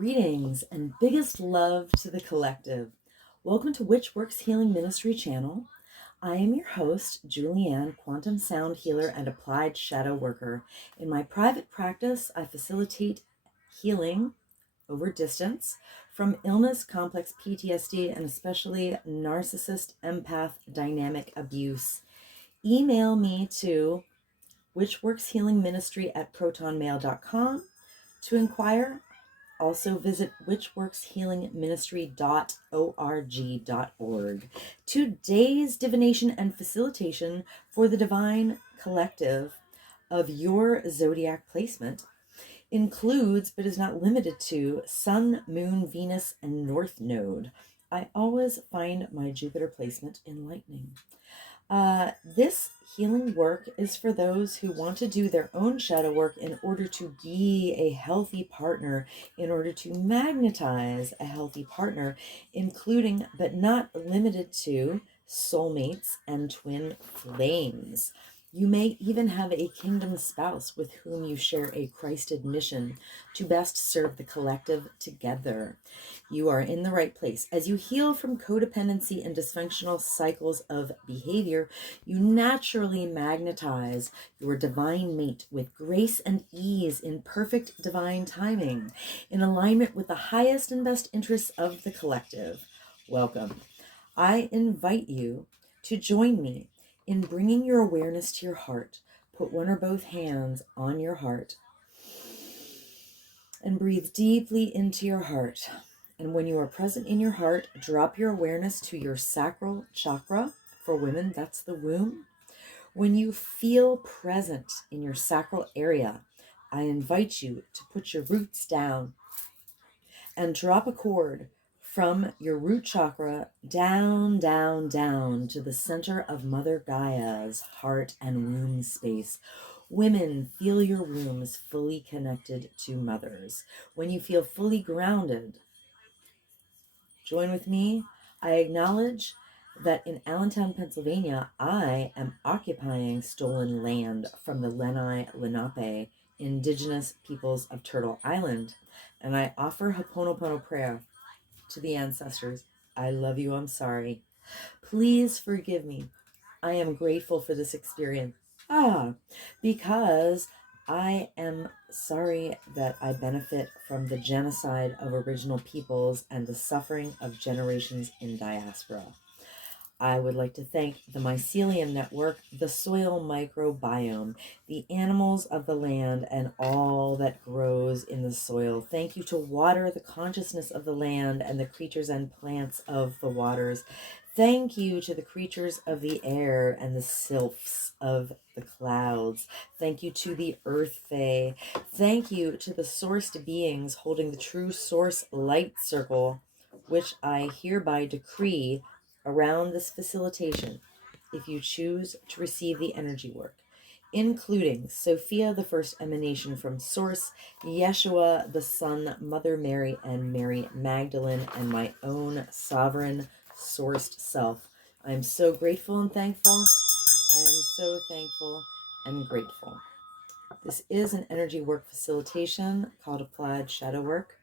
Greetings and biggest love to the collective. Welcome to Witch Works Healing Ministry channel. I am your host, Julianne, quantum sound healer and applied shadow worker. In my private practice, I facilitate healing over distance from illness, complex PTSD, and especially narcissist, empath, dynamic abuse. Email me to witchworkshealingministry@protonmail.com to inquire. Also visit witchworkshealingministry.org. Today's divination and facilitation for the divine collective of your zodiac placement includes, but is not limited to, Sun, Moon, Venus, and North Node. I always find my Jupiter placement enlightening. This healing work is for those who want to do their own shadow work in order to be a healthy partner, in order to magnetize a healthy partner, including but not limited to soulmates and twin flames. You may even have a kingdom spouse with whom you share a Christed mission to best serve the collective together. You are in the right place. As you heal from codependency and dysfunctional cycles of behavior, you naturally magnetize your divine mate with grace and ease in perfect divine timing, in alignment with the highest and best interests of the collective. Welcome. I invite you to join me in bringing your awareness to your heart. Put one or both hands on your heart and breathe deeply into your heart. And when you are present in your heart, drop your awareness to your sacral chakra. For women, that's the womb. When you feel present in your sacral area, I invite you to put your roots down and drop a cord from your root chakra down, down, down to the center of Mother Gaia's heart and womb space. Women, feel your wombs fully connected to mothers. When you feel fully grounded, join with me. I acknowledge that in Allentown, Pennsylvania, I am occupying stolen land from the Lenape indigenous peoples of Turtle Island, and I offer Ho'oponopono prayer to the ancestors. I love you. I'm sorry. Please forgive me. I am grateful for this experience. Because I am sorry that I benefit from the genocide of original peoples and the suffering of generations in diaspora. I would like to thank the Mycelium Network, the soil microbiome, the animals of the land, and all that grows in the soil. Thank you to water, the consciousness of the land, and the creatures and plants of the waters. Thank you to the creatures of the air and the sylphs of the clouds. Thank you to the Earth Fae. Thank you to the sourced beings holding the true source light circle, which I hereby decree around this facilitation, if you choose to receive the energy work, including Sophia, the first emanation from Source, Yeshua, the Son, Mother Mary, and Mary Magdalene, and my own sovereign sourced self. I am so grateful and thankful. I am so thankful and grateful. This is an energy work facilitation called Applied Shadow Work.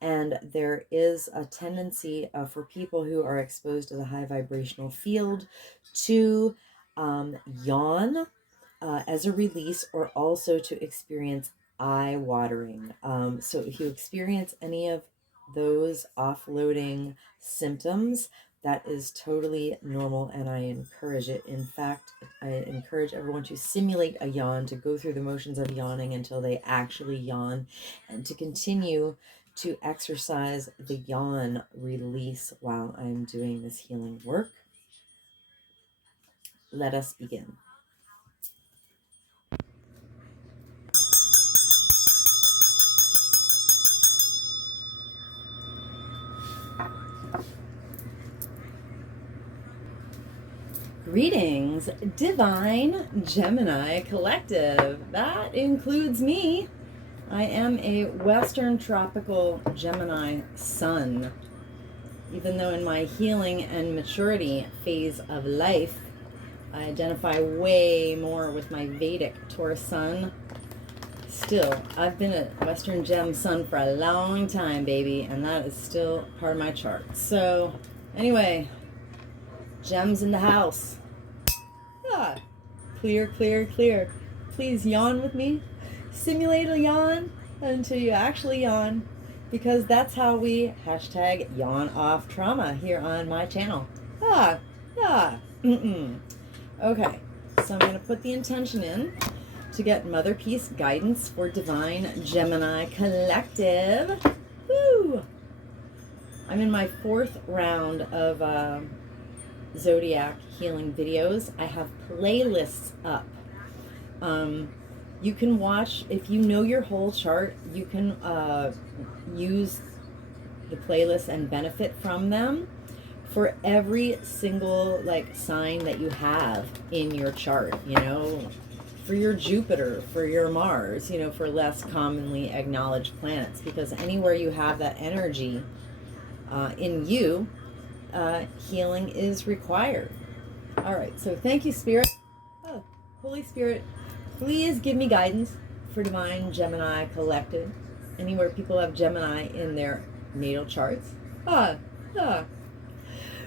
And there is a tendency for people who are exposed to the high vibrational field to yawn as a release, or also to experience eye watering. So if you experience any of those offloading symptoms, that is totally normal, and I encourage it. In fact, I encourage everyone to simulate a yawn, to go through the motions of yawning until they actually yawn, and to continue to exercise the yawn release while I'm doing this healing work. Let us begin. Greetings, Divine Gemini Collective. That includes me. I am a Western Tropical Gemini Sun. Even though in my healing and maturity phase of life, I identify way more with my Vedic Taurus Sun. still, I've been a Western Gem Sun for a long time, baby, and that is still part of my chart. So, anyway, gems in the house. Ah, clear, clear, clear. Please yawn with me. Simulate a yawn until you actually yawn, because that's how we hashtag yawn off trauma here on my channel. Okay, so I'm going to put the intention in to get Mother Peace guidance for Divine Gemini Collective. Woo! I'm in my 4th round of Zodiac healing videos. I have playlists up. You can watch, if you know your whole chart, you can use the playlists and benefit from them for every single sign that you have in your chart, you know, for your Jupiter, for your Mars, you know, for less commonly acknowledged planets, because anywhere you have that energy in you, healing is required. All right, so thank you, Spirit. Oh, Holy Spirit, please give me guidance for Divine Gemini Collective, anywhere people have Gemini in their natal charts,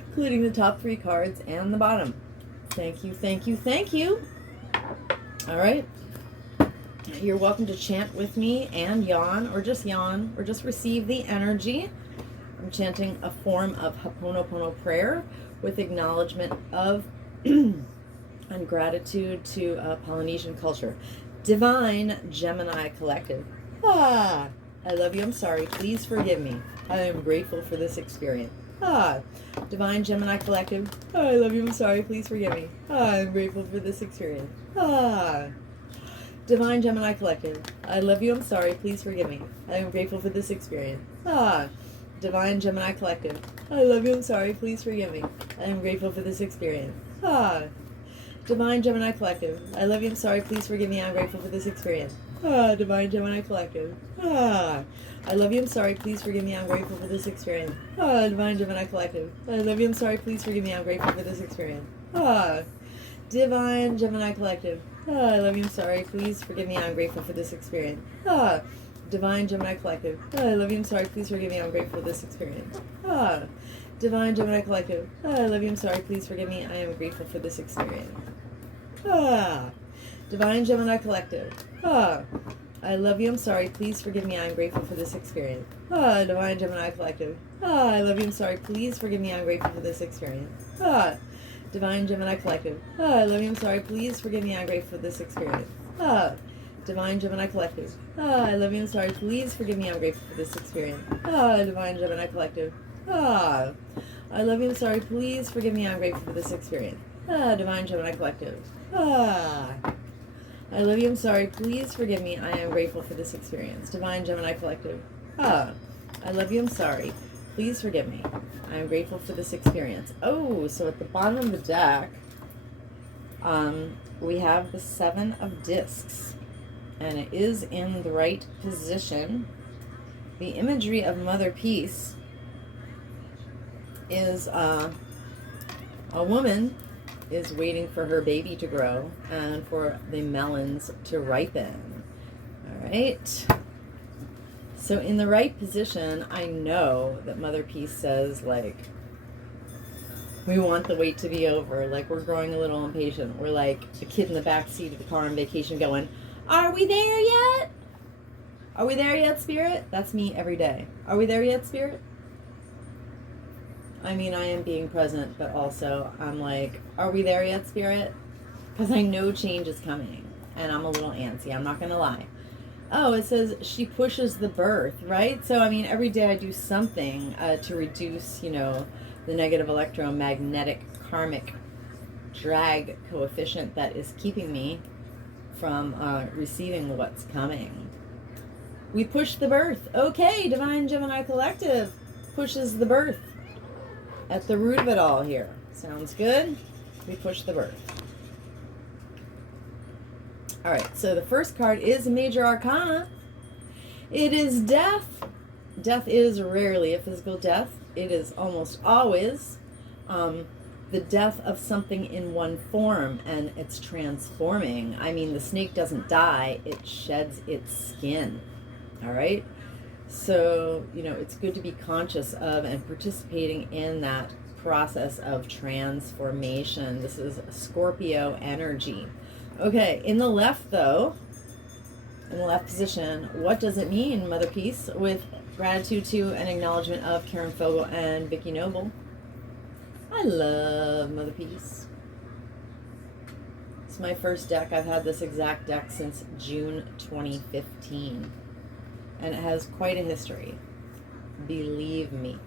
including the top 3 cards and the bottom. Thank you, thank you, thank you. All right, you're welcome to chant with me and yawn, or just receive the energy. I'm chanting a form of Ho'oponopono prayer with acknowledgement of and gratitude to Polynesian culture. Divine Gemini Collective. I love you, I'm sorry, please forgive me. I am grateful for this experience. Divine Gemini Collective. I love you, I'm sorry, please forgive me. I'm grateful for this experience. Divine Gemini Collective. I love you, I'm sorry, please forgive me. I am grateful for this experience. Divine Gemini Collective. I love you, I'm sorry, please forgive me. I am grateful for this experience. Divine Gemini Collective. I love you, I'm sorry, please forgive me. I'm grateful for this experience. Divine Gemini Collective. I love you, I'm sorry, please forgive me. I'm grateful for this experience. Divine Gemini Collective. I love you, I'm sorry, please forgive me. I'm grateful for this experience. Divine Gemini Collective. I love you, I'm sorry, please forgive me. I'm grateful for this experience. Divine Gemini Collective. I love you, I'm sorry, please forgive me. I'm grateful for this experience. Divine Gemini Collective. I love you, I'm sorry, please forgive me. I am grateful for this experience. Divine Gemini Collective. I love you, I'm sorry, please forgive me. I am grateful for this experience. Divine Gemini Collective. I love you, I'm sorry, please forgive me. I am grateful for this experience. Divine Gemini Collective. I love you, I'm sorry, please forgive me. I am grateful for this experience. Divine Gemini Collective. I love you, I'm sorry, please forgive me. I'm grateful for this experience. Divine Gemini Collective. I love you, I'm sorry, please forgive me. I'm grateful for this experience. Divine Gemini Collective. I love you, I'm sorry, please forgive me. I am grateful for this experience. Divine Gemini Collective. I love you, I'm sorry, please forgive me. I am grateful for this experience. Oh, so at the bottom of the deck, we have the 7 of Discs, and it is in the right position. The imagery of Mother Peace is a woman is waiting for her baby to grow and for the melons to ripen. All right. So in the right position, I know that Mother Peace says, we want the wait to be over. We're growing a little impatient. We're like the kid in the back seat of the car on vacation going, are we there yet? Are we there yet, Spirit? That's me every day. Are we there yet, Spirit? I mean, I am being present, but also I'm like, are we there yet, Spirit? Because I know change is coming, and I'm a little antsy. I'm not going to lie. Oh, it says she pushes the birth, right? So, I mean, every day I do something to reduce, the negative electromagnetic karmic drag coefficient that is keeping me from receiving what's coming. We push the birth. Okay, Divine Gemini Collective pushes the birth. At the root of it all here. Sounds good? We push the birth. All right, so the first card is a major arcana. It is death. Death is rarely a physical death. It is almost always the death of something in one form, and it's transforming. I mean, the snake doesn't die, it sheds its skin. All right? So, you know, it's good to be conscious of and participating in that process of transformation. This is Scorpio energy. Okay, in the left, though, in the left position, what does it mean, Mother Peace, with gratitude to and acknowledgement of Karen Fogel and Vicky Noble? I love Mother Peace. It's my first deck. I've had this exact deck since June 2015. And it has quite a history. Believe me.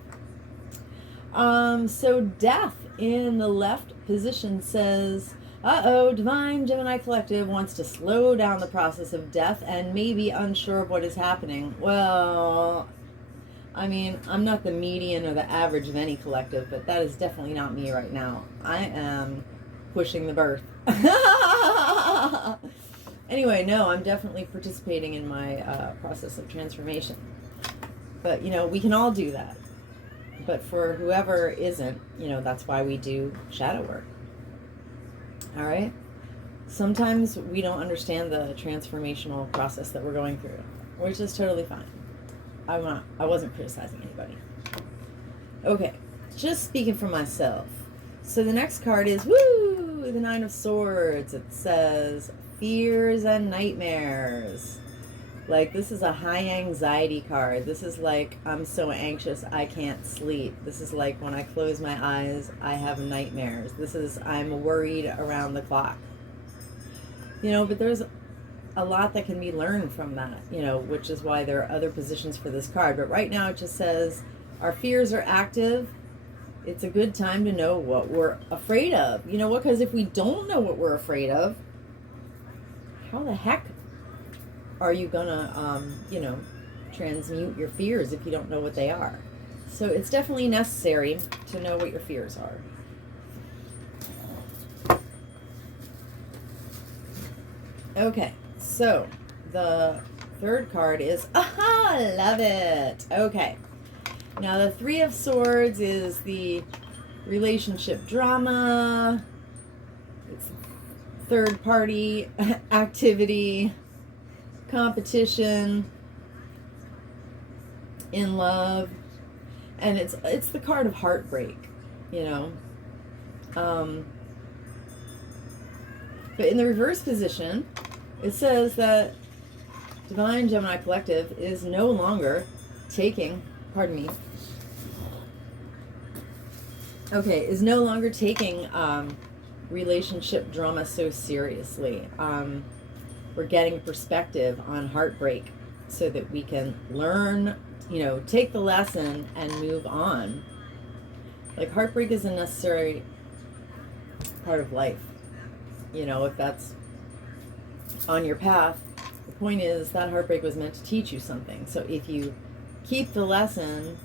So death in the left position says, uh-oh, Divine Gemini Collective wants to slow down the process of death and may be unsure of what is happening. Well, I mean, I'm not the median or the average of any collective, but that is definitely not me right now. I am pushing the birth. Anyway, no, I'm definitely participating in my process of transformation. But, you know, we can all do that. But for whoever isn't, you know, that's why we do shadow work. All right? Sometimes we don't understand the transformational process that we're going through, which is totally fine. I wasn't criticizing anybody. Okay, just speaking for myself. So the next card is, woo, the Nine of Swords. It says, fears and nightmares. Like, this is a high anxiety card. This is like, I'm so anxious I can't sleep. This is like, when I close my eyes, I have nightmares. This is, I'm worried around the clock. You know, but there's a lot that can be learned from that, you know, which is why there are other positions for this card. But right now it just says, our fears are active. It's a good time to know what we're afraid of. You know what? Because if we don't know what we're afraid of, how the heck are you gonna, you know, transmute your fears if you don't know what they are? So it's definitely necessary to know what your fears are. Okay, so the third card is, aha, love it. Okay, now the Three of Swords is the relationship drama. It's third party activity, competition in love, and it's the card of heartbreak, you know. But in the reverse position, it says that Divine Gemini Collective is no longer taking, pardon me, okay, is no longer taking relationship drama so seriously. We're getting perspective on heartbreak so that we can learn, you know, take the lesson and move on. Like, heartbreak is a necessary part of life. You know, if that's on your path, the point is that heartbreak was meant to teach you something. So if you keep the lesson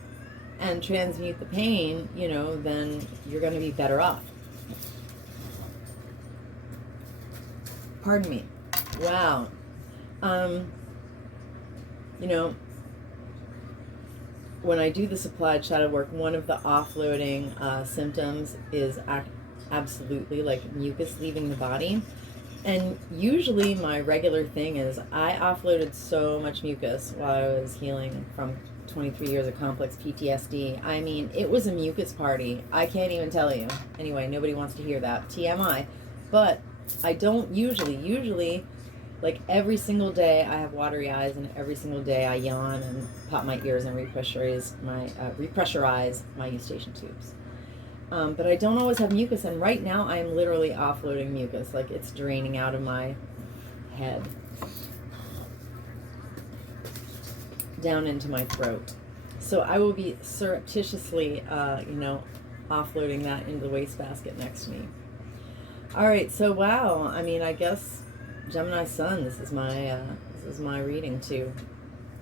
and transmute the pain, you know, then you're going to be better off. Pardon me. Wow. You know, when I do this applied shadow work, one of the offloading symptoms is absolutely like mucus leaving the body. And usually my regular thing is I offloaded so much mucus while I was healing from 23 years of complex PTSD. I mean, it was a mucus party. I can't even tell you. Anyway, nobody wants to hear that. TMI. But I don't usually, like every single day I have watery eyes, and every single day I yawn and pop my ears and repressurize my eustachian tubes. But I don't always have mucus, and right now I am literally offloading mucus. Like, it's draining out of my head down into my throat. So I will be surreptitiously, you know, offloading that into the wastebasket next to me. All right, so wow. I mean, I guess Gemini Sun. This is my reading too.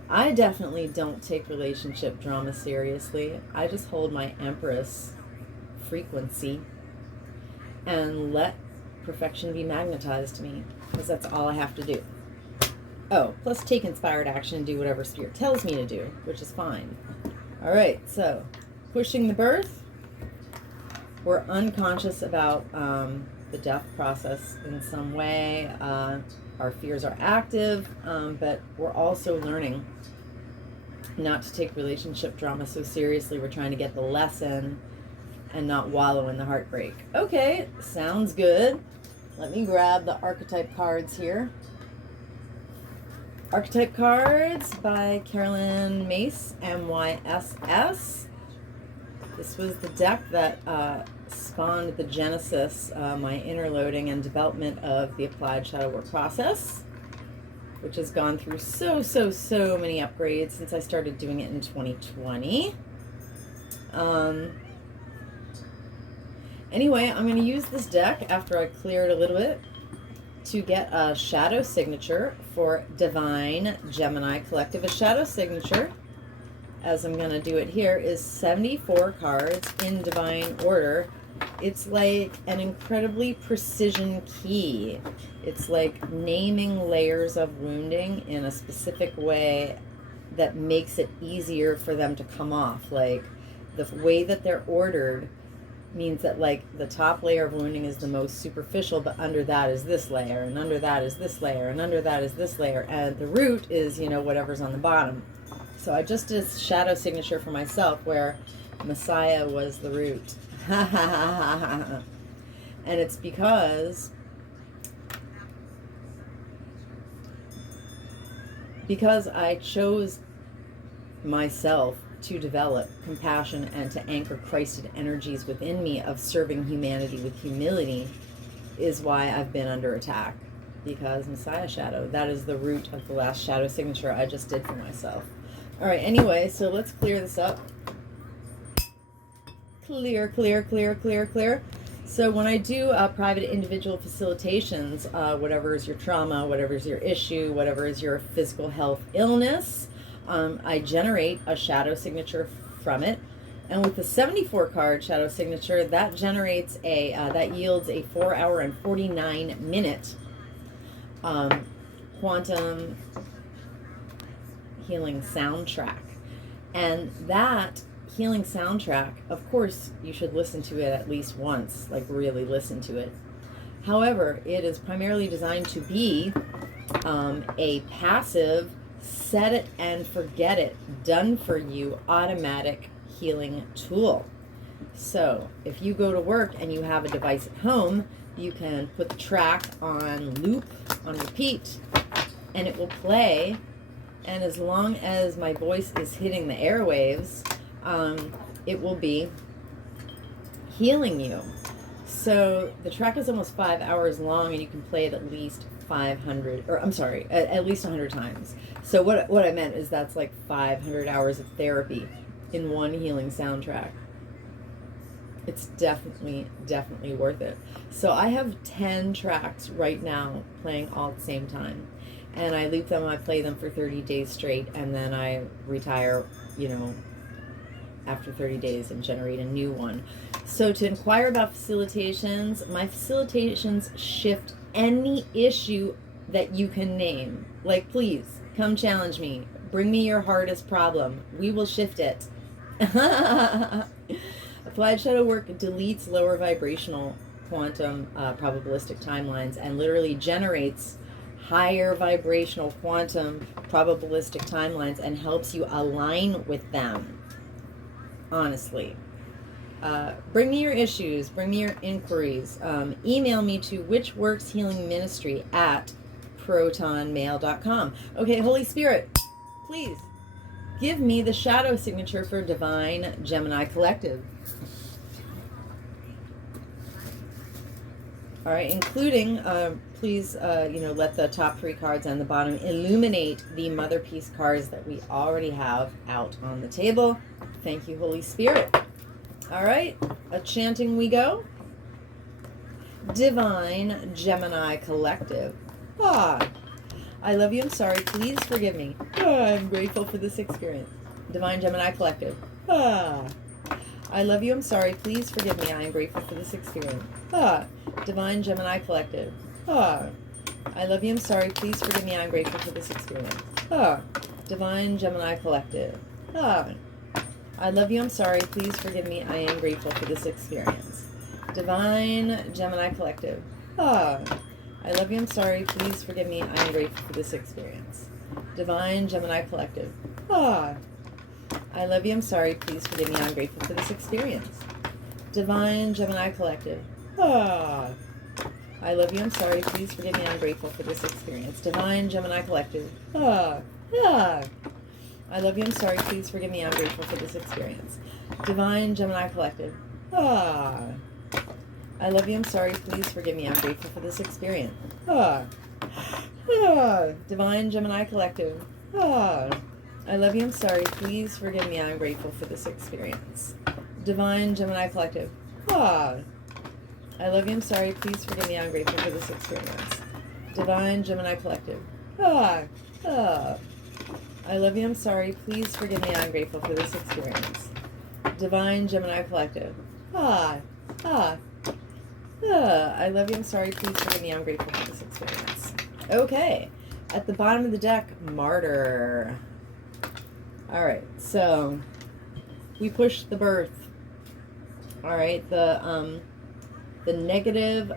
I definitely don't take relationship drama seriously. I just hold my Empress frequency and let perfection be magnetized to me, because that's all I have to do. Oh, plus take inspired action and do whatever Spirit tells me to do, which is fine. All right, so pushing the birth. we're unconscious about the death process in some way. Our fears are active, but we're also learning not to take relationship drama so seriously. We're trying to get the lesson and not wallow in the heartbreak. Okay, sounds good. Let me grab the archetype cards here. Archetype cards by Carolyn Mace, MYSS. This was the deck that spawned the genesis, my inner loading and development of the applied shadow work process, which has gone through so many upgrades since I started doing it in 2020. Anyway, I'm going to use this deck after I clear it a little bit to get a shadow signature for Divine Gemini Collective. A shadow signature, as I'm going to do it here, is 74 cards in divine order. It's like an incredibly precision key. It's like naming layers of wounding in a specific way that makes it easier for them to come off. Like the way that they're ordered means that like the top layer of wounding is the most superficial, but under that is this layer, and under that is this layer, and under that is this layer, and the root is, you know, whatever's on the bottom. So I just did a shadow signature for myself where Messiah was the root. And it's because I chose myself to develop compassion and to anchor Christed energies within me of serving humanity with humility is why I've been under attack. Because Messiah shadow, that is the root of the last shadow signature I just did for myself. All right, anyway, so let's clear this up. Clear. So when I do private individual facilitations, whatever is your trauma, whatever is your issue, whatever is your physical health illness, I generate a shadow signature from it. And with the 74 card shadow signature, that generates that yields a 4 hour and 49 minute quantum healing soundtrack. And that healing soundtrack, of course, you should listen to it at least once, like really listen to it. However, it is primarily designed to be a passive, set it and forget it, done for you, automatic healing tool. So if you go to work and you have a device at home, you can put the track on loop, on repeat, and it will play. And as long as my voice is hitting the airwaves, it will be healing you. So the track is almost 5 hours long, and you can play it at least 500, or I'm sorry, at least 100 times. So what I meant is that's like 500 hours of therapy in one healing soundtrack. It's definitely worth it. So I have 10 tracks right now playing all at the same time. And I loop them, I play them for 30 days straight, and then I retire, you know, after 30 days and generate a new one. So to inquire about facilitations, my facilitations shift any issue that you can name. Like, please, come challenge me. Bring me your hardest problem. We will shift it. Applied shadow work deletes lower vibrational quantum probabilistic timelines and literally generates higher vibrational quantum probabilistic timelines and helps you align with them. Honestly. Bring me your issues. Bring me your inquiries. Email me to witchworkshealingministry@protonmail.com. Okay, Holy Spirit, please give me the shadow signature for Divine Gemini Collective. All right, including, please, let the top 3 cards on the bottom illuminate the mother piece cards that we already have out on the table. Thank you, Holy Spirit. All right, a chanting we go. Divine Gemini Collective. I love you, I'm sorry, please forgive me. I'm grateful for this experience. Divine Gemini Collective. I love you, I'm sorry, please forgive me. I am grateful for this experience. Divine Gemini Collective. I love you, I'm sorry, please forgive me. I am grateful for this experience. Divine Gemini Collective. I love you, I'm sorry, please forgive me. I am grateful for this experience. Divine Gemini Collective. Ah, I love you, I'm sorry, please forgive me, I'm grateful for this experience. Divine Gemini Collective. Ah, I love you, I'm sorry, please forgive me, I'm grateful for this experience. Divine Gemini Collective. Ah, I love you, I'm sorry, please forgive me, I'm grateful for this experience. Divine Gemini Collective. Ah, I love you, I'm sorry, please forgive me, I'm grateful for this experience. Divine Gemini Collective. Ah, I love you, I'm sorry, please forgive me, I'm grateful for this experience. Divine Gemini Collective. I love you, I'm sorry, please forgive me, I'm grateful for this experience. Divine Gemini Collective. I love you, I'm sorry, please forgive me, I'm grateful for this experience. Divine Gemini Collective. I love you, I'm sorry, please forgive me, I'm grateful for this experience. Divine Gemini Collective. I love you, I'm sorry, please forgive me, I'm grateful for this experience. Okay, at the bottom of the deck, Martyr. Alright, so we push the birth. Alright, the negative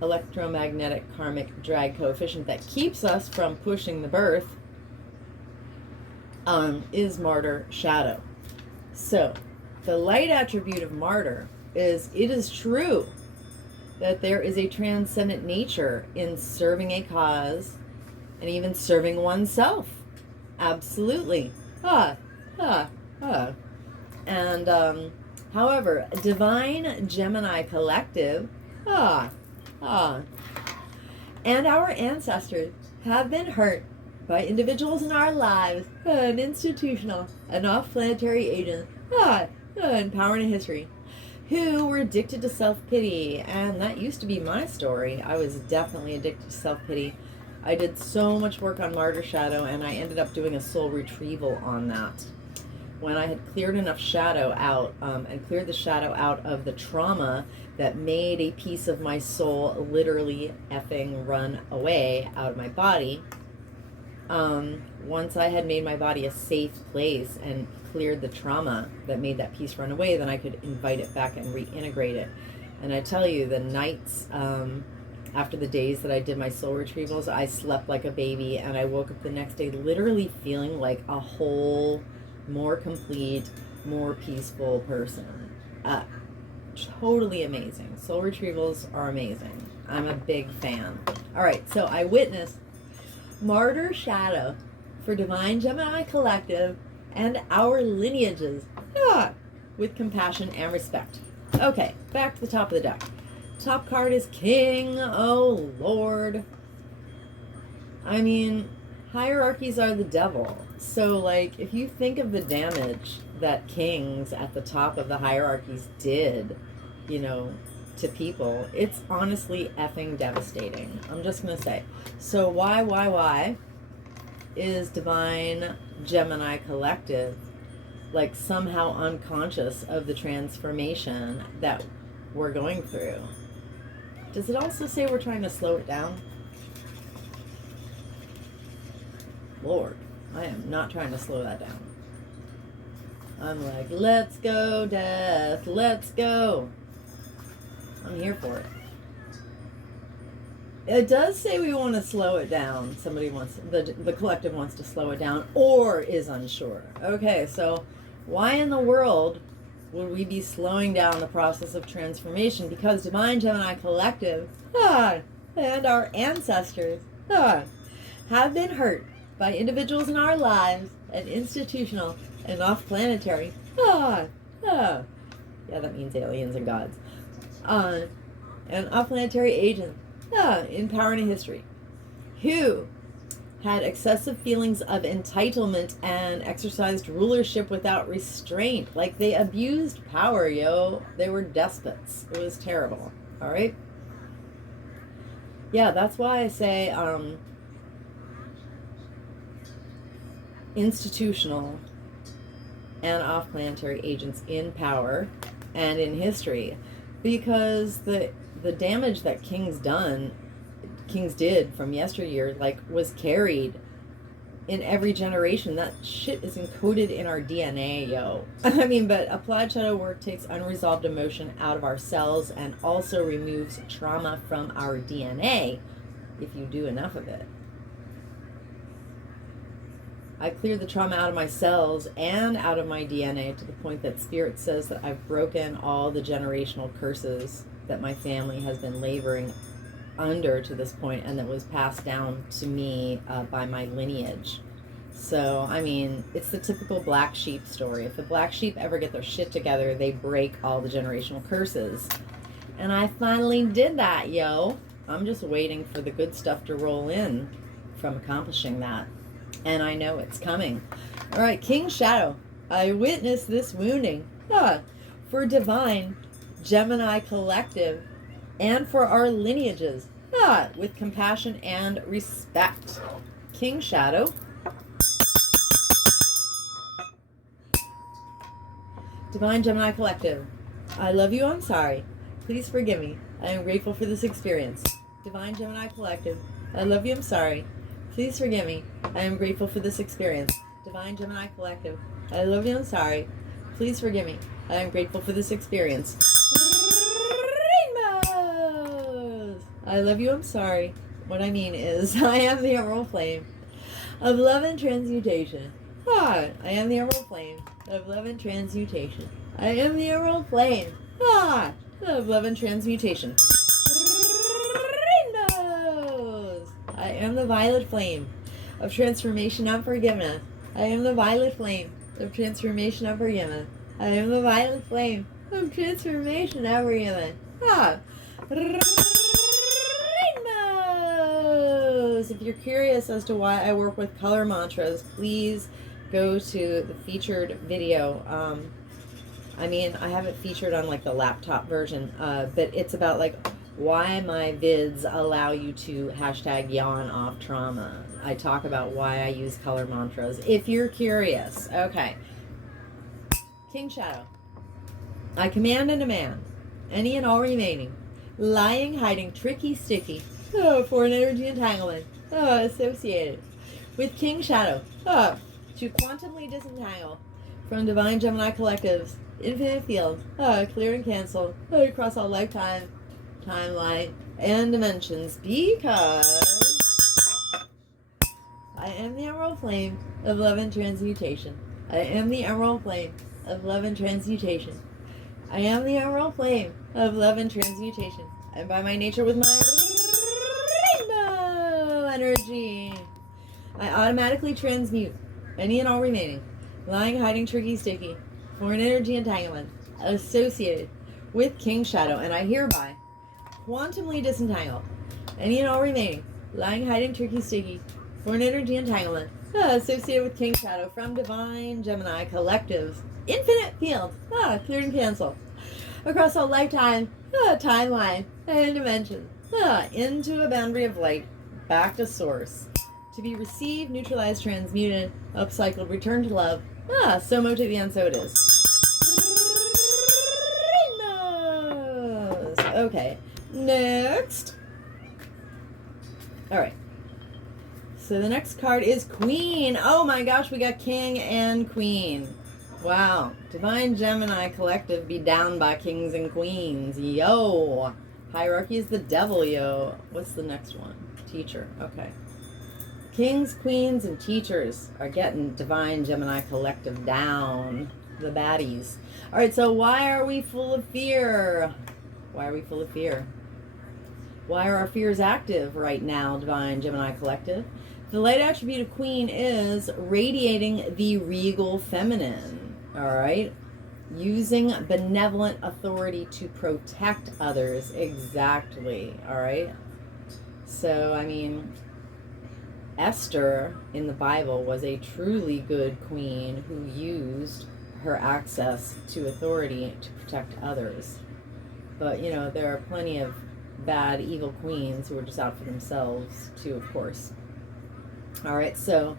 electromagnetic karmic drag coefficient that keeps us from pushing the birth is Martyr Shadow. So, the light attribute of Martyr is, it is true that there is a transcendent nature in serving a cause and even serving oneself. Absolutely. And, however, Divine Gemini Collective, and our ancestors have been hurt by individuals in our lives, and institutional and off-planetary agents, in power and history, who were addicted to self-pity. And that used to be my story. I was definitely addicted to self-pity. I did so much work on Martyr Shadow, and I ended up doing a soul retrieval on that. When I had cleared enough shadow out, and cleared the shadow out of the trauma that made a piece of my soul literally effing run away out of my body, once I had made my body a safe place and cleared the trauma that made that piece run away, then I could invite it back and reintegrate it. And I tell you, the nights after the days that I did my soul retrievals, I slept like a baby, and I woke up the next day literally feeling like a whole, more complete, more peaceful person. Totally amazing. Soul retrievals are amazing. I'm a big fan. All right, so I witnessed Martyr Shadow for Divine Gemini Collective and our lineages, with compassion and respect. Okay, back to the top of the deck. Top card is King. Oh, Lord. I mean, hierarchies are the devil. So, like, if you think of the damage that kings at the top of the hierarchies did, you know, to people, it's honestly effing devastating. I'm just going to say. So why is Divine Gemini Collective, like, somehow unconscious of the transformation that we're going through? Does it also say we're trying to slow it down? Lord, I am not trying to slow that down. I'm like, let's go, death, let's go. I'm here for it. It does say we want to slow it down. Somebody wants, the collective wants to slow it down, or is unsure. Okay, so why in the world would we be slowing down the process of transformation? Because Divine Gemini Collective, and our ancestors, have been hurt by individuals in our lives, and institutional and off-planetary, yeah, that means aliens and gods, and off-planetary agents, in power and history, who had excessive feelings of entitlement and exercised rulership without restraint. Like, they abused power, yo. They were despots. It was terrible. All right? Yeah, that's why I say institutional and off-planetary agents in power and in history, because the damage that kings did from yesteryear, like, was carried in every generation. That shit is encoded in our DNA, yo. I mean, but applied shadow work takes unresolved emotion out of our cells and also removes trauma from our DNA if you do enough of it. I cleared the trauma out of my cells and out of my DNA to the point that Spirit says that I've broken all the generational curses that my family has been laboring under to this point, and that was passed down to me by my lineage. So, I mean, it's the typical black sheep story. If the black sheep ever get their shit together, they break all the generational curses. And I finally did that, yo. I'm just waiting for the good stuff to roll in from accomplishing that. And I know it's coming. All right, King Shadow. I witnessed this wounding for divine Gemini collective and for our lineages, with compassion and respect. King Shadow. Divine Gemini collective. I love you, I'm sorry. Please forgive me. I am grateful for this experience. Divine Gemini collective. I love you, I'm sorry. Please forgive me. I am grateful for this experience. Divine Gemini collective. I love you, I'm sorry. Please forgive me. I am grateful for this experience. I love you, I'm sorry. What I mean is, I am the emerald flame of love and transmutation. I am the emerald flame of love and transmutation. I am the emerald flame of love and transmutation. Rainbows! I am the violet flame of transformation and forgiveness. I am the violet flame of transformation and forgiveness. I am the violet flame of transformation and forgiveness. If you're curious as to why I work with color mantras, please go to the featured video. I mean, I have it featured on like the laptop version, but it's about like why my vids allow you to hashtag yawn off trauma. I talk about why I use color mantras if you're curious. Okay. King Shadow. I command and demand any and all remaining lying, hiding, tricky, sticky, foreign energy entanglement associated with King Shadow to quantumly disentangle from Divine Gemini Collective's infinite field, clear and cancel across all lifetime, timeline, and dimensions, because I am the emerald flame of love and transmutation. I am the emerald flame of love and transmutation. I am the emerald flame of love and transmutation. And by my nature with my rainbow energy, I automatically transmute any and all remaining lying, hiding, tricky, sticky, foreign energy entanglement associated with King Shadow. And I hereby quantumly disentangle any and all remaining lying, hiding, tricky, sticky, foreign energy entanglement associated with King Shadow from Divine Gemini Collective's infinite field, cleared and canceled across all lifetime, timeline, and dimension, into a boundary of light, back to source, to be received, neutralized, transmuted, upcycled, returned to love. So mote bien, so it is. Rainbows. Okay, next. All right. So the next card is Queen. Oh my gosh, we got King and Queen. Wow. Divine Gemini Collective be down by kings and queens. Yo. Hierarchy is the devil, yo. What's the next one? Teacher. Okay. Kings, queens, and teachers are getting Divine Gemini Collective down. The baddies. All right, so why are we full of fear? Why are we full of fear? Why are our fears active right now, Divine Gemini Collective? The light attribute of Queen is radiating the regal feminine. All right, using benevolent authority to protect others. Exactly. All right. So, I mean, Esther in the Bible was a truly good queen who used her access to authority to protect others. But, you know, there are plenty of bad, evil queens who are just out for themselves, too, of course. All right, so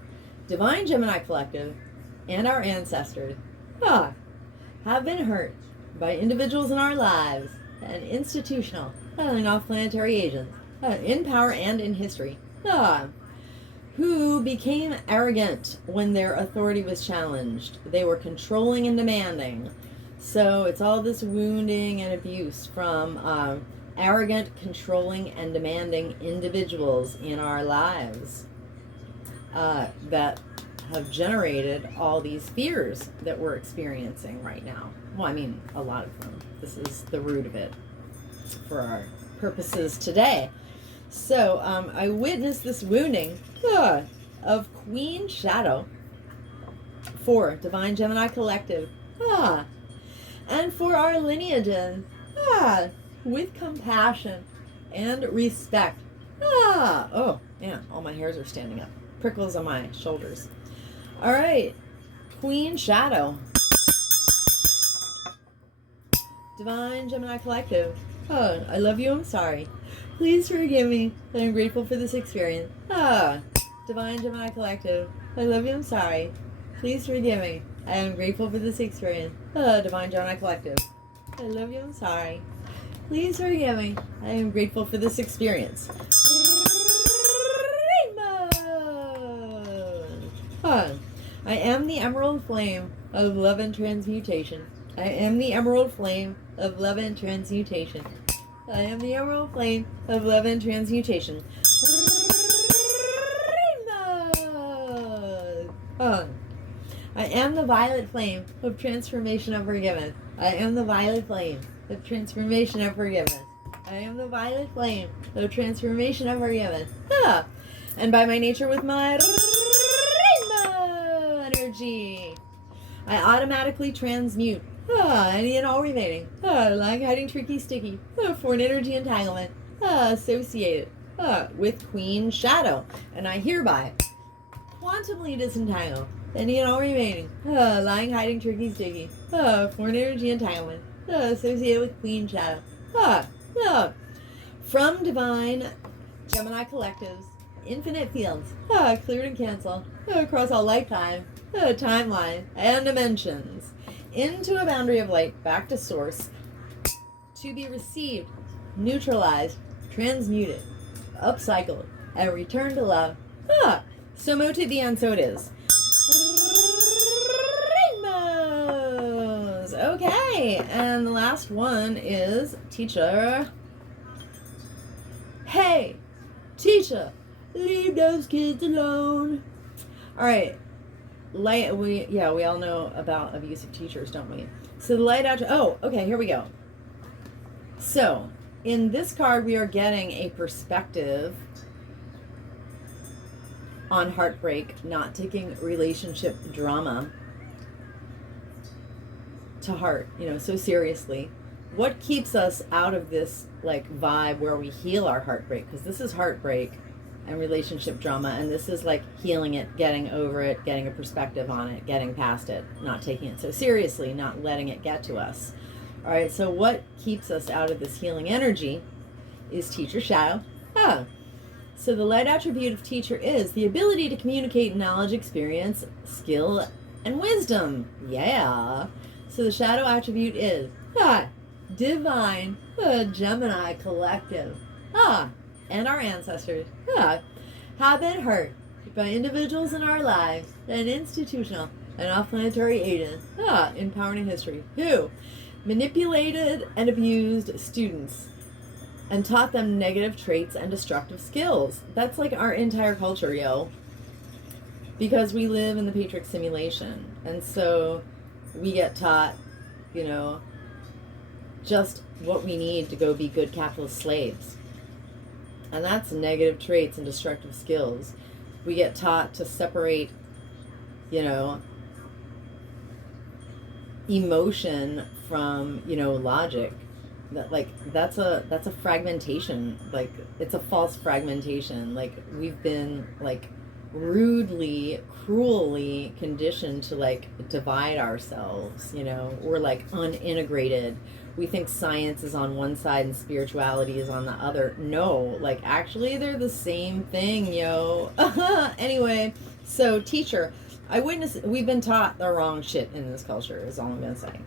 Divine Gemini Collective and our ancestors have been hurt by individuals in our lives and institutional and off-planetary agents in power and in history who became arrogant when their authority was challenged. They were controlling and demanding. So it's all this wounding and abuse from arrogant, controlling, and demanding individuals in our lives that have generated all these fears that we're experiencing right now. Well, I mean, a lot of them. This is the root of it for our purposes today. So I witnessed this wounding of Queen Shadow for Divine Gemini Collective and for our lineages with compassion and respect. Oh, yeah, all my hairs are standing up. Prickles on my shoulders. All right, Queen Shadow. Divine Gemini Collective. Oh, I love you, I'm sorry. Please forgive me. I'm grateful for this experience. Divine Gemini Collective. I love you, I'm sorry. Please forgive me. I am grateful for this experience. Divine Gemini Collective. I love you, I'm sorry. Please forgive me. I am grateful for this experience. I am the emerald flame of love and transmutation. I am the emerald flame of love and transmutation. I am the emerald flame of love and transmutation. I am the violet flame of transformation of forgiveness. I am the violet flame of transformation of forgiveness. I am the violet flame of transformation of forgiveness. And by my nature with my rainbow energy, I automatically transmute any and all remaining lying, hiding, tricky, sticky foreign energy entanglement associated with Queen Shadow. And I hereby quantumly disentangle any and all remaining lying, hiding, tricky, sticky foreign energy entanglement associated with Queen Shadow. From Divine Gemini Collectives, infinite fields, cleared and canceled, across all lifetime, timeline, and dimensions, into a boundary of light, back to source, to be received, neutralized, transmuted, upcycled, and returned to love. So mote it be, and so it is. Rainbows! Okay, and the last one is Teacher. Hey, Teacher, leave those kids alone. All right. We all know about abusive teachers, don't we? So the light out. Oh, okay, here we go. So in this card, we are getting a perspective on heartbreak, not taking relationship drama to heart, so seriously. What keeps us out of this like vibe where we heal our heartbreak? Because this is heartbreak and relationship drama, and this is like healing it, getting over it, getting a perspective on it, getting past it, not taking it so seriously, not letting it get to us. All right, so what keeps us out of this healing energy is Teacher Shadow. So the light attribute of Teacher is the ability to communicate knowledge, experience, skill, and wisdom. Yeah. So the shadow attribute is Divine Gemini Collective. And our ancestors have been hurt by individuals in our lives and institutional and off-planetary agents in power and history who manipulated and abused students and taught them negative traits and destructive skills. That's like our entire culture, yo. Because we live in the Matrix simulation. And so we get taught, just what we need to go be good capitalist slaves. And that's negative traits and destructive skills. We get taught to separate, emotion from, logic. That's a fragmentation. Like, it's a false fragmentation. Like, we've been rudely, cruelly conditioned to divide ourselves. We're unintegrated. We think science is on one side and spirituality is on the other. No, actually they're the same thing, yo. Anyway, so Teacher, we've been taught the wrong shit in this culture is all I'm gonna say.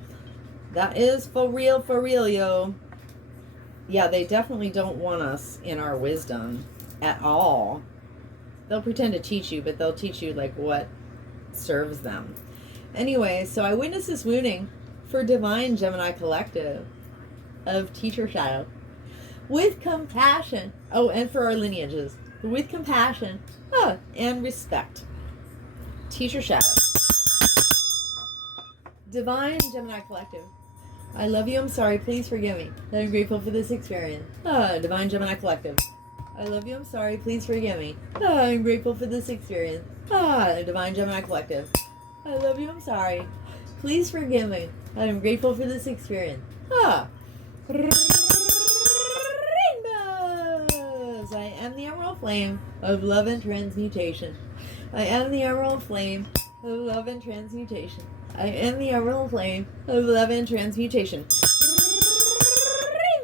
That is for real, yo. Yeah, they definitely don't want us in our wisdom at all. they'll pretend to teach you, but they'll teach you like what serves them. Anyway, so I witnessed this wounding for Divine Gemini Collective of Teacher Shadow with compassion. Oh, and for our lineages, with compassion and respect. Teacher Shadow. Divine Gemini Collective. I love you, I'm sorry, please forgive me. I'm grateful for this experience. Divine Gemini Collective. I love you, I'm sorry, please forgive me. I'm grateful for this experience. Divine Gemini Collective. I love you, I'm sorry. Please forgive me. I'm grateful for this experience. Rainbows! I am the emerald flame of love and transmutation. I am the emerald flame of love and transmutation. I am the emerald flame of love and transmutation.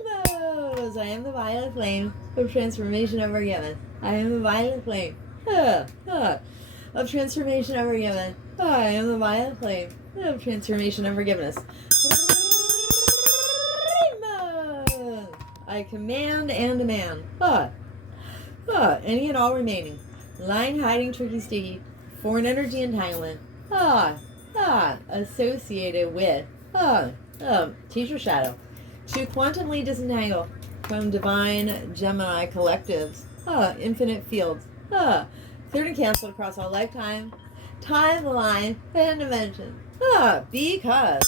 Rainbows! I am the violet flame of transformation ever given. I am the violet flame of transformation ever given. I am the violet flame of transformation ever given us. Rainbows! I command and demand. Any and all remaining. Lying, hiding, tricky, sticky, foreign energy entanglement. Associated with Teacher Shadow to quantumly disentangle from Divine Gemini Collectives, infinite fields, cleared and canceled across all lifetime, timeline, and dimension. Because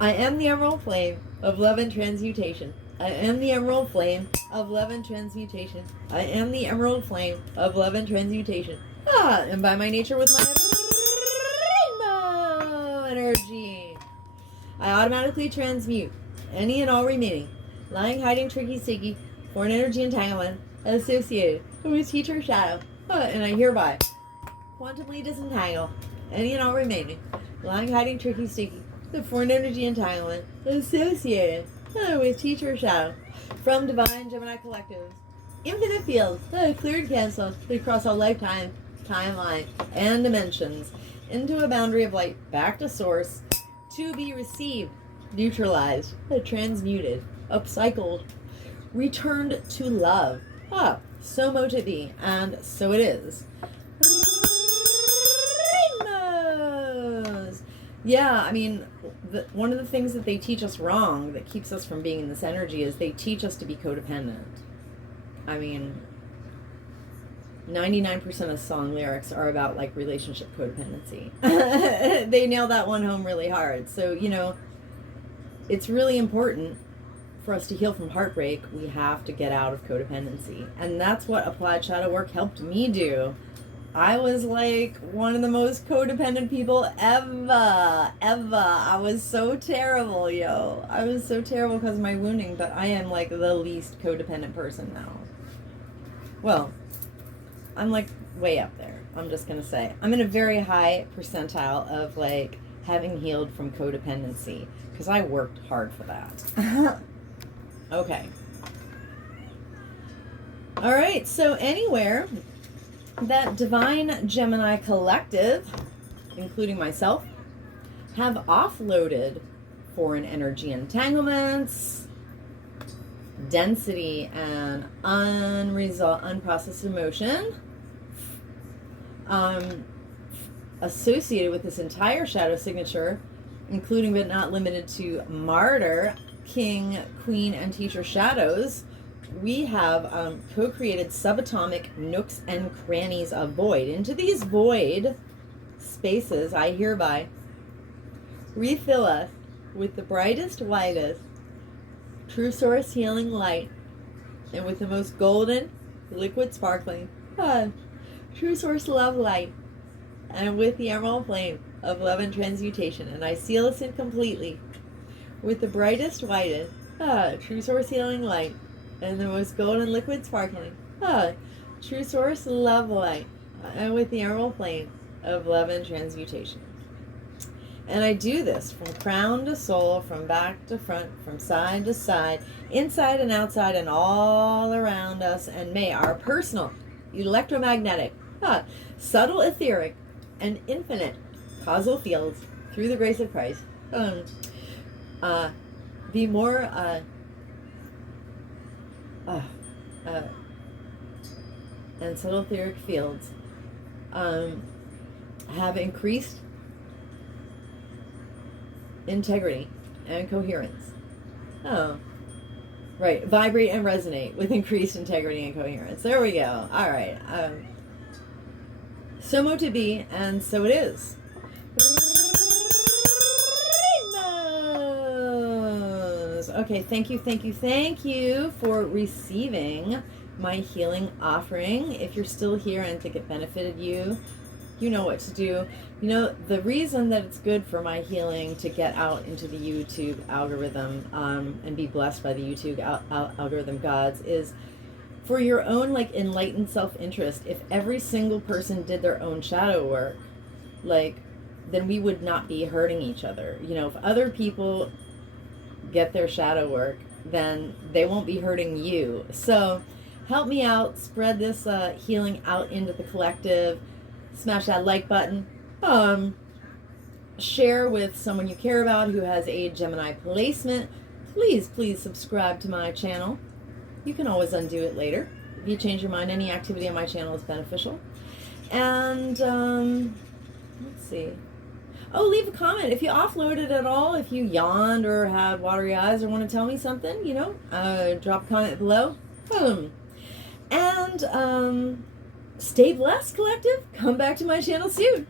I am the emerald flame of love and transmutation. I am the emerald flame of love and transmutation. I am the emerald flame of love and transmutation. And by my nature with my rainbow energy, I automatically transmute any and all remaining lying, hiding, tricky, sticky, foreign energy entanglement associated with Teacher Shadow. And I hereby quantumly disentangle any and all remaining lying, hiding, tricky, sticky, the foreign energy entanglement associated with Teacher Shadow from Divine Gemini Collectives, infinite fields, cleared, canceled, across all lifetime, timeline, and dimensions, into a boundary of light, back to source, to be received, neutralized, transmuted, upcycled, returned to love. So mote it be, and so it is. Rainbows! Yeah, I mean, one of the things that they teach us wrong that keeps us from being in this energy is they teach us to be codependent. I mean, 99% of song lyrics are about like relationship codependency. They nail that one home really hard. So, you know, it's really important for us to heal from heartbreak. We have to get out of codependency. And that's what applied shadow work helped me do. I was like one of the most codependent people ever. I was so terrible, yo. I was so terrible because of my wounding, but I am like the least codependent person now. Well, I'm like way up there. I'm just going to say. I'm in a very high percentile of like having healed from codependency because I worked hard for that. Okay. All right. So anywhere that Divine Gemini Collective, including myself, have offloaded foreign energy entanglements, density, and unprocessed emotion associated with this entire shadow signature, including but not limited to Martyr, King, Queen, and Teacher Shadows, we have co-created subatomic nooks and crannies of void. Into these void spaces, I hereby refill us with the brightest, whitest, true source healing light, and with the most golden, liquid sparkling, true source love light, and with the emerald flame of love and transmutation. And I seal us in completely with the brightest, whitest, true source healing light, and the most golden, liquid sparkling, true source love light, and with the emerald flame of love and transmutation. And I do this from crown to sole, from back to front, from side to side, inside and outside, and all around us. And may our personal, electromagnetic, subtle, etheric, and infinite causal fields, through the grace of Christ, be more and subtle etheric fields have increased integrity and coherence. Oh, right. Vibrate and resonate with increased integrity and coherence. There we go. All right. So mo to be, and so it is. Rainbows. Okay, thank you for receiving my healing offering. If you're still here and think it benefited you, you know what to do. You know, the reason that it's good for my healing to get out into the YouTube algorithm and be blessed by the YouTube algorithm gods is for your own, like, enlightened self-interest. If every single person did their own shadow work, like, then we would not be hurting each other. You know, if other people get their shadow work, then they won't be hurting you. So help me out, spread this healing out into the collective. Smash that like button. Share with someone you care about who has a Gemini placement. Please subscribe to my channel. You can always undo it later. If you change your mind, any activity on my channel is beneficial. And let's see. Oh, leave a comment if you offloaded at all, if you yawned or had watery eyes or want to tell me something, you know, drop a comment below. Boom. And stay blessed, collective. Come back to my channel soon.